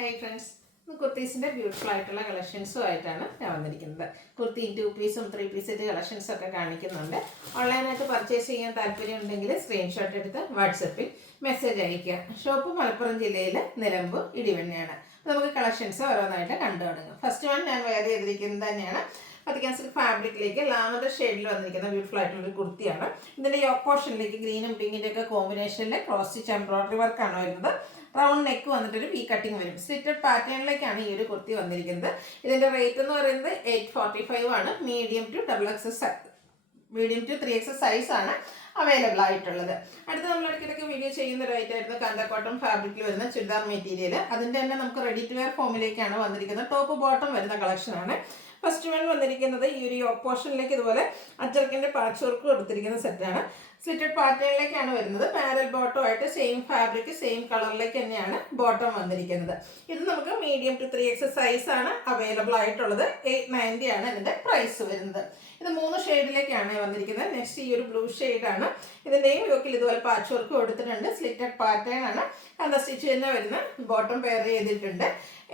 Hi friends, കുർത്തീസിൻ്റെ beautiful ആയിട്ടുള്ള കളക്ഷൻസുമായിട്ടാണ് ഞാൻ വന്നിരിക്കുന്നത്. കുർത്തി 2 പീസും 3 പീസ് കളക്ഷൻസൊക്കെ കാണിക്കുന്നുണ്ട്. ഓൺലൈനായിട്ട് പർച്ചേസ് ചെയ്യാൻ താല്പര്യം ഉണ്ടെങ്കിൽ സ്ക്രീൻഷോട്ട് എടുത്ത് വാട്സപ്പിൽ മെസ്സേജ് അയയ്ക്കുക. ഷോപ്പ് മലപ്പുറം ജില്ലയിൽ നിലമ്പൂർ ഇടിവണ്ണയാണ്. നമുക്ക് കളക്ഷൻസ് ഓരോന്നായിട്ട് കണ്ടു തുടങ്ങും. ഫസ്റ്റ് വൺ ഞാൻ വെയർ ചെയ്തിരിക്കുന്നത് തന്നെയാണ് പതിക്കാൻ സിൽക്ക് ഫാബ്രിക്കിലേക്ക് ലാവൻഡർ ഷെയ്ഡിൽ വന്നിരിക്കുന്ന ബ്യൂട്ടിഫുൾ ആയിട്ടുള്ളൊരു കുർത്തിയാണ്. ഇതിൻ്റെ യോക്ക് പോർഷനിലേക്ക് ഗ്രീനും പിങ്കിൻ്റെ ഒക്കെ കോമ്പിനേഷനിൽ ക്രോസ് സ്റ്റിച്ച് എംബ്രോയിഡറി വർക്കാണ് വരുന്നത്. റൗണ്ട് നെക്ക് വന്നിട്ടൊരു വി കട്ടിങ് വരും. സ്ലിറ്റഡ് പാറ്റേണിലേക്കാണ് ഈ ഒരു കുർത്തി വന്നിരിക്കുന്നത്. ഇതിൻ്റെ റേറ്റ് എന്ന് പറയുന്നത് 845 ആണ്. മീഡിയം ടു 3X സൈസ് ആണ് അവൈലബിൾ ആയിട്ടുള്ളത്. അടുത്ത് നമ്മൾ ഇടയ്ക്കിടയ്ക്ക് വീഡിയോ ചെയ്യുന്ന ഒരു ഐറ്റം ആയിരുന്നു കാന്ത കോട്ടൺ ഫാബ്രിക്കിൽ വരുന്ന ചുരിദാർ മെറ്റീരിയൽ. അതിൻ്റെ തന്നെ നമുക്ക് റെഡി ടു വെയർ ഫോമിലേക്കാണ് വന്നിരിക്കുന്നത്. ടോപ്പ് ബോട്ടം വരുന്ന കളക്ഷനാണ്. ഫസ്റ്റ് വൺ വന്നിരിക്കുന്നത് ഈ ഒരു യോക്ക് പോർഷനിലേക്ക് ഇതുപോലെ അച്ചർക്കിൻ്റെ പാച്ച് വർക്ക് കൊടുത്തിരിക്കുന്ന സെറ്റാണ്. സ്ലിറ്റഡ് പാറ്റേണിലേക്കാണ് വരുന്നത്. പാരൽ ബോട്ടം ആയിട്ട് സെയിം ഫാബ്രിക് സെയിം കളറിലേക്ക് തന്നെയാണ് ബോട്ടം വന്നിരിക്കുന്നത്. ഇത് നമുക്ക് മീഡിയം ടു 3X സൈസ് ആണ് അവൈലബിൾ ആയിട്ടുള്ളത്. 890 ആണ് ഇതിൻ്റെ പ്രൈസ് വരുന്നത്. ഇത് 3 ഷെയ്ഡിലേക്കാണ് വന്നിരിക്കുന്നത്. നെക്സ്റ്റ് ഈ ഒരു ബ്ലൂ ഷെയ്ഡാണ്. ഇതിൻ്റെയും യോക്കിൽ ഇതുപോലെ പാച്ച് വർക്ക് കൊടുത്തിട്ടുണ്ട്. സ്ലിറ്റഡ് പാറ്റേൺ ആണ്. കണ്ട സ്റ്റിച്ച് തന്നെ വരുന്ന ബോട്ടം പെയർ ചെയ്തിട്ടുണ്ട്.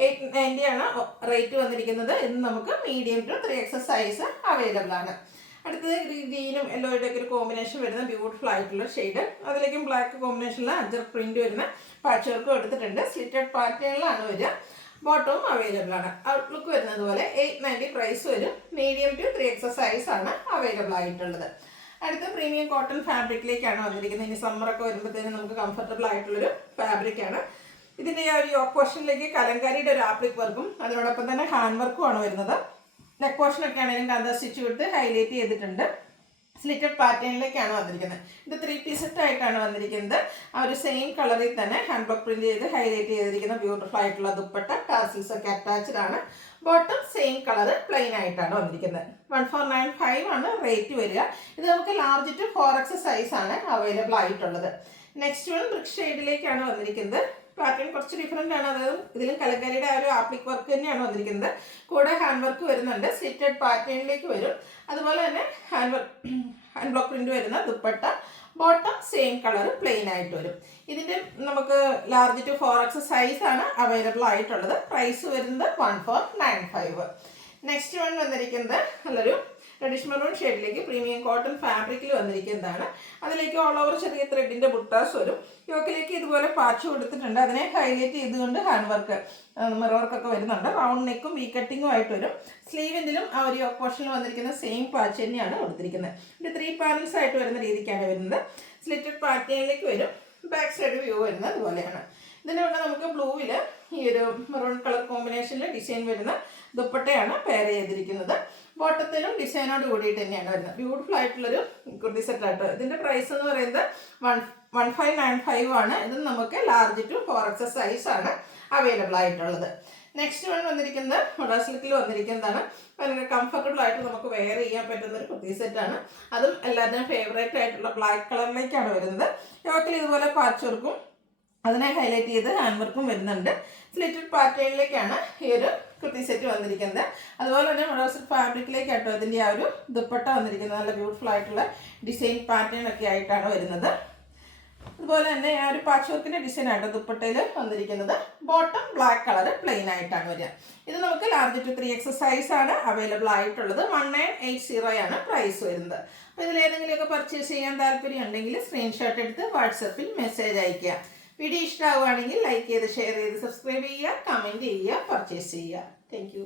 890 ആണ് റേറ്റ് വന്നിരിക്കുന്നത്. ഇത് നമുക്ക് medium to 3X size available ആണ്. അടുത്തത് ഗ്രീനും യെല്ലോയുടെ ഒക്കെ ഒരു കോമ്പിനേഷൻ വരുന്ന ബ്യൂട്ടിഫുൾ ആയിട്ടുള്ള ഷെയ്ഡ്. അതിലേക്കും ബ്ലാക്ക് കോമ്പിനേഷനിൽ അജർ പ്രിന്റ് വരുന്ന പാച്ച് വർക്ക് എടുത്തിട്ടുണ്ട്. സ്ലിറ്റഡ് പാറ്റേണിലാണ് വരിക. ബോട്ടവും അവൈലബിൾ ആണ്. ഔട്ട്ലുക്ക് വരുന്നത് പോലെ 890 പ്രൈസ് വരും. മീഡിയം ടു 3X സൈസ് ആണ് അവൈലബിൾ ആയിട്ടുള്ളത്. അടുത്ത പ്രീമിയം കോട്ടൺ ഫാബ്രിക്കിലേക്കാണ് വന്നിരിക്കുന്നത്. ഇനി സമ്മറൊക്കെ വരുമ്പോഴത്തേനും നമുക്ക് കംഫർട്ടബിൾ ആയിട്ടുള്ളൊരു ഫാബ്രിക്കാണ്. ഇതിൻ്റെ ആ ഒരു യോക്ക് പോർഷനിലേക്ക് കലങ്കാരിയുടെ ഒരു ആപ്ലിക് വർക്കും അതിനോടൊപ്പം തന്നെ ഹാൻഡ് വർക്കും ആണ് വരുന്നത്. നെക്ക് പോർഷനൊക്കെ ആണെങ്കിലും കാന്ത സ്റ്റിച്ച് കൊടുത്ത് ഹൈലൈറ്റ് ചെയ്തിട്ടുണ്ട്. സ്ലിറ്റഡ് പാറ്റേണിലേക്കാണ് വന്നിരിക്കുന്നത്. ഇത് 3 പീസ് സെറ്റ് ആയിട്ടാണ് വന്നിരിക്കുന്നത്. ആ ഒരു സെയിം കളറിൽ തന്നെ ഹാൻഡ് വർക്ക് പ്രിന്റ് ചെയ്ത് ഹൈലൈറ്റ് ചെയ്തിരിക്കുന്ന ബ്യൂട്ടിഫുൾ ആയിട്ടുള്ള ദുപ്പട്ട ടാസിൽസ് ഒക്കെ അറ്റാച്ച്ഡ് ആണ്. ബോട്ടം സെയിം കളർ പ്ലെയിൻ ആയിട്ടാണ് വന്നിരിക്കുന്നത്. 1495 ആണ് റേറ്റ് വരിക. ഇത് നമുക്ക് ലാർജ് ടു 4X സൈസ് ആണ് അവൈലബിൾ ആയിട്ടുള്ളത്. നെക്സ്റ്റ് വൺ ബ്രിക്ക് ഷെയ്ഡിലേക്കാണ് വന്നിരിക്കുന്നത്. പാറ്റേൺ കുറച്ച് ഡിഫറെൻ്റ് ആണ്. അതായത് ഇതിലും കലങ്കാരിയുടെ ആ ഒരു ആപ്ലിക് വർക്ക് തന്നെയാണ് വന്നിരിക്കുന്നത്. കൂടെ ഹാൻഡ് വർക്ക് വരുന്നുണ്ട്. സ്ലിറ്റഡ് പാറ്റേണിലേക്ക് വരും. അതുപോലെ തന്നെ ഹാൻഡ് ബ്ലോക്ക് പ്രിന്റ് വരുന്ന dupatta bottom same colour plain ആയിട്ട് വരും. ഇതിൻ്റെ നമുക്ക് ലാർജ് ടു 4X സൈസ് ആണ് അവൈലബിൾ ആയിട്ടുള്ളത്. പ്രൈസ് വരുന്നത് 1495. നെക്സ്റ്റ് വൺ വന്നിരിക്കുന്നത് നല്ലൊരു റെഡിഷ് മെറൂൺ ഷെയ്ഡിലേക്ക് പ്രീമിയം കോട്ടൺ ഫാബ്രിക്കിൽ വന്നിരിക്കുന്നതാണ്. അതിലേക്ക് ഓൾ ഓവർ ചെറിയ ത്രെഡിൻ്റെ ബുട്ടാസ് വരും. യോക്കിലേക്ക് ഇതുപോലെ പാച്ച് കൊടുത്തിട്ടുണ്ട്. അതിനെ ഹൈലൈറ്റ് ചെയ്തുകൊണ്ട് ഹാൻഡ് വർക്ക് മിറർ വർക്കൊക്കെ വരുന്നുണ്ട്. റൗണ്ട് നെക്കും വി കട്ടിങ്ങും ആയിട്ട് വരും. സ്ലീവിൻ്റെലും ആ ഒരു യോക്ക് പോർഷനിൽ വന്നിരിക്കുന്ന സെയിം പാച്ച് തന്നെയാണ് കൊടുത്തിരിക്കുന്നത്. ഇത് 3 പാനൽസ് ആയിട്ട് വരുന്ന രീതിക്കാണ് വരുന്നത്. സ്ലിറ്റഡ് പാറ്റേണിലേക്ക് വരും. ബാക്ക് സൈഡ് വ്യൂ വരുന്നത് അതുപോലെയാണ്. ഇതിനുള്ള നമുക്ക് ബ്ലൂവിൽ ഈ ഒരു മെറൂൺ കളർ കോമ്പിനേഷനിൽ ഡിസൈൻ വരുന്ന ദുപ്പട്ടയാണ് പെയർ ചെയ്തിരിക്കുന്നത്. ബോട്ടത്തിലും ഡിസൈനോട് കൂടിയിട്ട് തന്നെയാണ് വരുന്നത്. ബ്യൂട്ടിഫുൾ ആയിട്ടുള്ളൊരു കുർത്തി സെറ്റായിട്ട്. ഇതിൻ്റെ പ്രൈസ് എന്ന് പറയുന്നത് 1595 ആണ്. ഇത് നമുക്ക് ലാർജ് ടു 4X സൈസ് ആണ് അവൈലബിൾ ആയിട്ടുള്ളത്. നെക്സ്റ്റ് വൺ വന്നിരിക്കുന്നത് മോഡൽ സിൽക്കിൽ വന്നിരിക്കുന്നതാണ്. ഭയങ്കര കംഫർട്ടബിൾ ആയിട്ട് നമുക്ക് വെയർ ചെയ്യാൻ പറ്റുന്ന ഒരു കുർത്തി സെറ്റാണ്. അതും എല്ലാവരുടെയും ഫേവറേറ്റ് ആയിട്ടുള്ള ബ്ലാക്ക് കളറിലേക്കാണ് വരുന്നത്. യോക്കിൽ ഇതുപോലെ പാച്ച് വർക്കും അതിനെ ഹൈലൈറ്റ് ചെയ്ത് ഹാൻഡ് വർക്കും വരുന്നുണ്ട്. സ്ലിറ്റഡ് പാറ്റേണിലേക്കാണ് ഈ ഒരു കുർത്തി സെറ്റ് വന്നിരിക്കുന്നത്. അതുപോലെ തന്നെ മോഡൽ സിൽക്ക് ഫാബ്രിക്കിലേക്കാട്ടോ ഇതിൻ്റെ ആ ഒരു ദുപ്പട്ട വന്നിരിക്കുന്നത്. നല്ല ബ്യൂട്ടിഫുൾ ആയിട്ടുള്ള ഡിസൈൻ പാറ്റേൺ ഒക്കെ ആയിട്ടാണ് വരുന്നത്. അതുപോലെ തന്നെ ആ ഒരു പാച്ച് വർക്കിൻ്റെ ഡിസൈൻ ആയിട്ട് ദുപ്പട്ടയിൽ വന്നിരിക്കുന്നത്. ബോട്ടം ബ്ലാക്ക് കളർ പ്ലെയിൻ ആയിട്ടാണ് വരിക. ഇത് നമുക്ക് ലാർജ് ടു 3X സൈസ് ആണ് അവൈലബിൾ ആയിട്ടുള്ളത്. 1980 ആണ് പ്രൈസ് വരുന്നത്. അപ്പോൾ ഇതിലേതെങ്കിലുമൊക്കെ പർച്ചേസ് ചെയ്യാൻ താല്പര്യം ഉണ്ടെങ്കിൽ സ്ക്രീൻഷോട്ട് എടുത്ത് വാട്സപ്പിൽ മെസ്സേജ് അയയ്ക്കുക. വീഡിയോ ഇഷ്ടമാവുകയാണെങ്കിൽ ലൈക്ക് ചെയ്ത് ഷെയർ ചെയ്ത് സബ്സ്ക്രൈബ് ചെയ്യുക, കമൻറ്റ് ചെയ്യുക, പർച്ചേസ് ചെയ്യുക. താങ്ക്